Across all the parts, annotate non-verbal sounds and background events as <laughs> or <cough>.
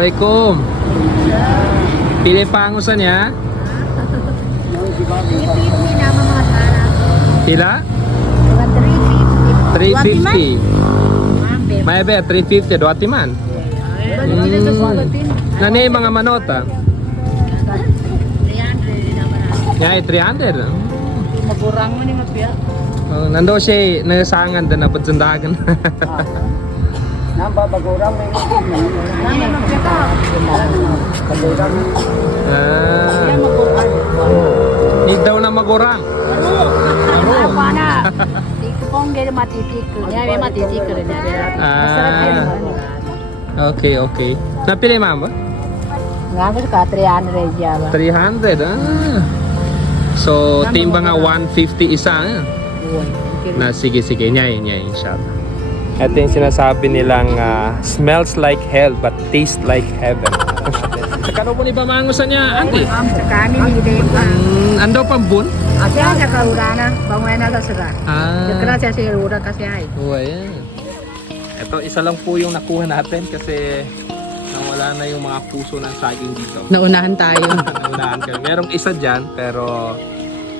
Assalamualaikum. Pilih pangusan ya. Pila? Mga 350. 350. May be 350 do atiman. Hmm. Nani mga manota? Ya, 300. Magurang mo ni Mapia. Oh, nando siya nasangan din na pagsandagan. Namba bagurang may <laughs> Nami Mapia ka. bagurang. ah, Magurang. <laughs> hindi daw na magurang. Apa na? Kung gaya matitikil. May matitikil. Ah, okay, okay. Napili mama? Nga ka 300 dyan ba? 300. Ah. So, timba nga 150 isa. Ah. Na sige sige nyay nyay inshallah. Ito yung sinasabi nilang ah, smells like hell but taste like heaven. Kano po ni pamangusan niya, auntie? Sa kanin hindi pa. Mm, ando pang bun? Asya sa kaurana. Pangwena sa sira. Ah. Dekra siya sa rura kasi ay. Oh, ayan. Ito, isa lang po yung nakuha natin kasi nawala na yung mga puso ng saging dito. Naunahan tayo. <laughs> Naunahan kami. Merong isa dyan, pero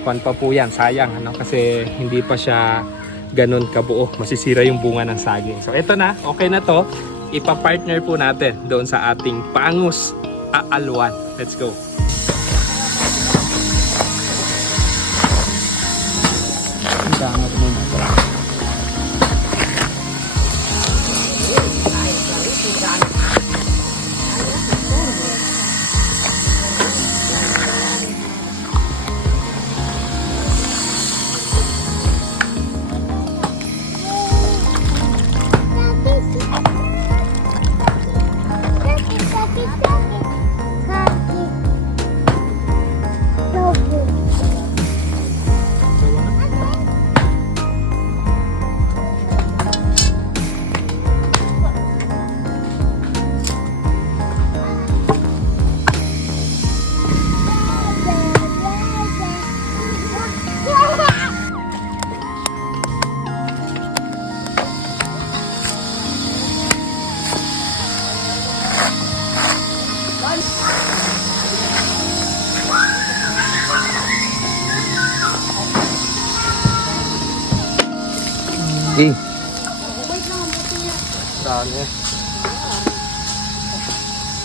kwan pa po yan. Sayang, ano? Kasi hindi pa siya ganun kabuo. Masisira yung bunga ng saging. So, ito na. Okay na to. Ipa-partner po natin doon sa ating pangus aalwan. Let's go. Eh. Dami.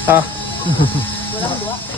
Ah. <laughs> Tinambag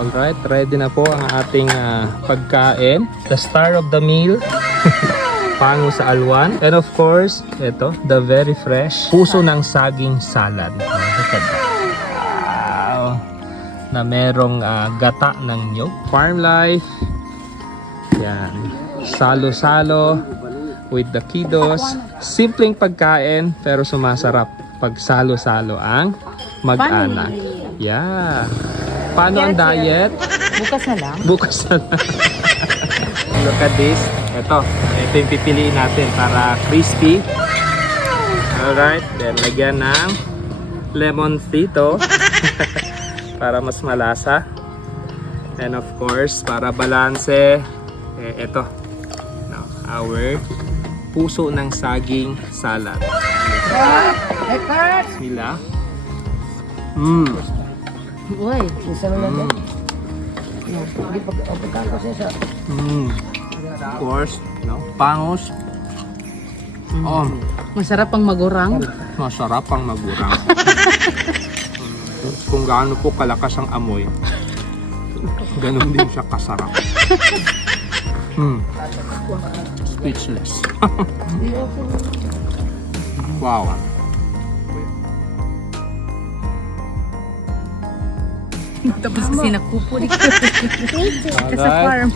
Alright, ready na po ang ating ah, pagkain. The star of the meal. <laughs> Pango sa alwan. And of course, ito, the very fresh puso ng saging salad. Look at that. Wow! Na merong ah, gata ng nyog. Farm life. Yan. Salo-salo with the kiddos. Simpleng pagkain pero sumasarap pag salo-salo ang mag-anak. Yeah. Paano ang diet? Bukas na lang. Bukas na lang. <laughs> Look at this. Ito. Ito yung pipiliin natin para crispy. Alright. Then, lagyan ng lemon dito. <laughs> para mas malasa. And of course, para balanse, eh, ito. No, our puso ng saging salad. Bismillah. Mmm. Uy. Isa na lang. Mmm. Hindi pag pagkaan ko siya sa Mmm. Of course, no? Pangos. Oh, Masarap ang magurang. masarap ang magurang. <laughs> Kung gaano po kalakas ang amoy, ganun din siya kasarap. Hmm. Speechless. <laughs> wow. Tapos kasi nakupo dito sa Alright. farm.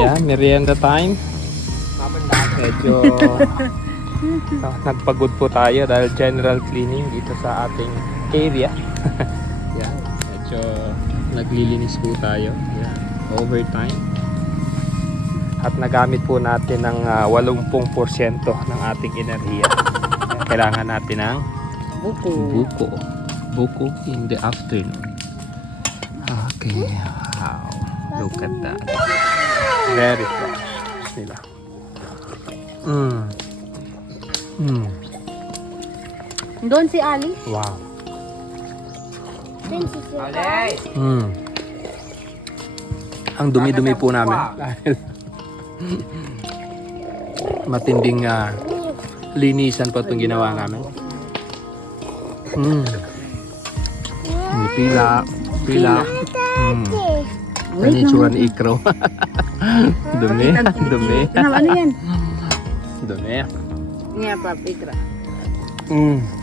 Yeah, merienda time. Medyo ah, <laughs> nagpagod po tayo dahil general cleaning dito sa ating area. <laughs> yeah, medyo naglilinis po tayo. Yeah, overtime. At nagamit po natin ng ah, 80% ng ating enerhiya. Kailangan natin ng Buko. buko. Buko in the afternoon. Okay, wow. Look at that. Very fresh. Bismillah. Mm. Mm. Doon si Ali. Wow. Mm. Ang dumi-dumi po namin. Dahil <laughs> matinding ah, linisan pa itong ginawa namin. Mm. May pila. Pila. Mm. Ano yung tsura ni Ikro? dumi. Dumi. Ano, ano yan? Dumi. Niya pa, Petra. Mm.